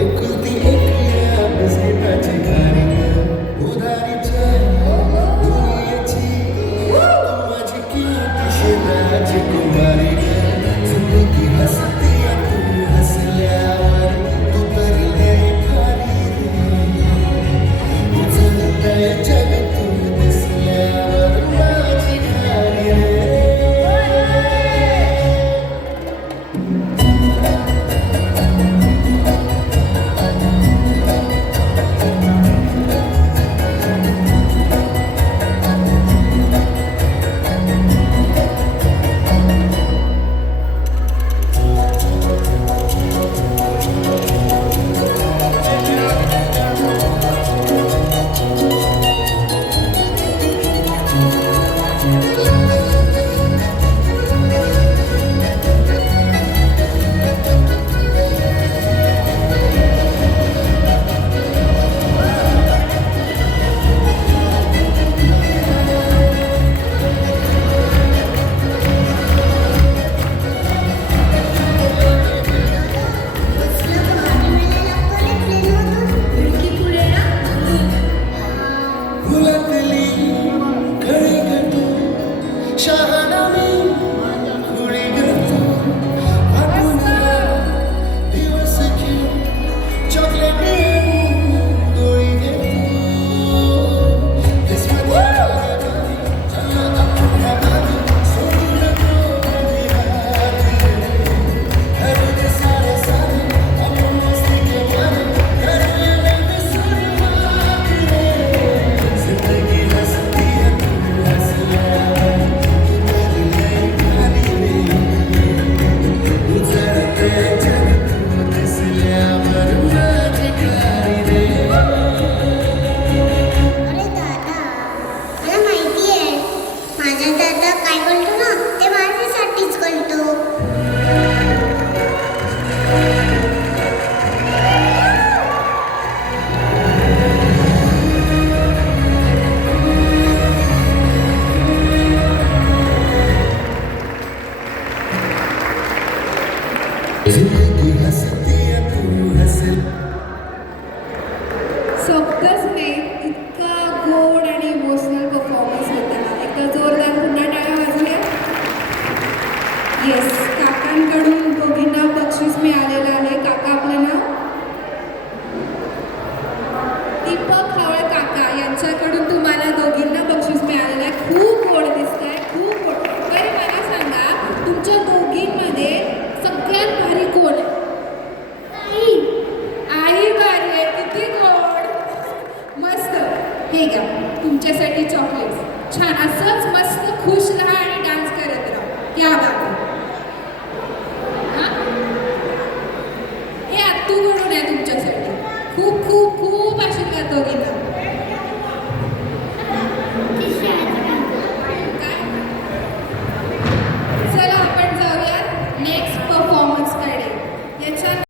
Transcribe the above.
एकुलती एक या बिस्किटाची खारी उधारीच्या दुनियेची तू माझी किती राजकुमारी जिंदगी हसती तू हसल्यावर तू तर लय भारी उजळतंय जग तू दिसल्यावर माझी घारी जिंदगी हसती तू हसल शब्दच नाही इतका गोड आणि इमोशनल परफॉर्मन्स होता. एकदा जोरदार पुन्हा टाळ्या वाजल्या. येस, काकांकडून दोघींना बक्षीस मिळालेलं आहे. काका आपलं नाव? दीपक हावळे काका यांच्याकडून तुम्हाला दोघींना बक्षीस मिळालेलं आहे. खूप गोड दिसत आहे, खूप गोड. बरं मला सांगा, तुमच्या दोघींमध्ये सगळ्यात भारी कोण आहे? आई भारी आहे. किती गोड, मस्त. हे घ्या तुमच्यासाठी चॉकलेट्स. छान, असंच मस्त खुश राहा आणि डान्स करत राहा. क्या बात.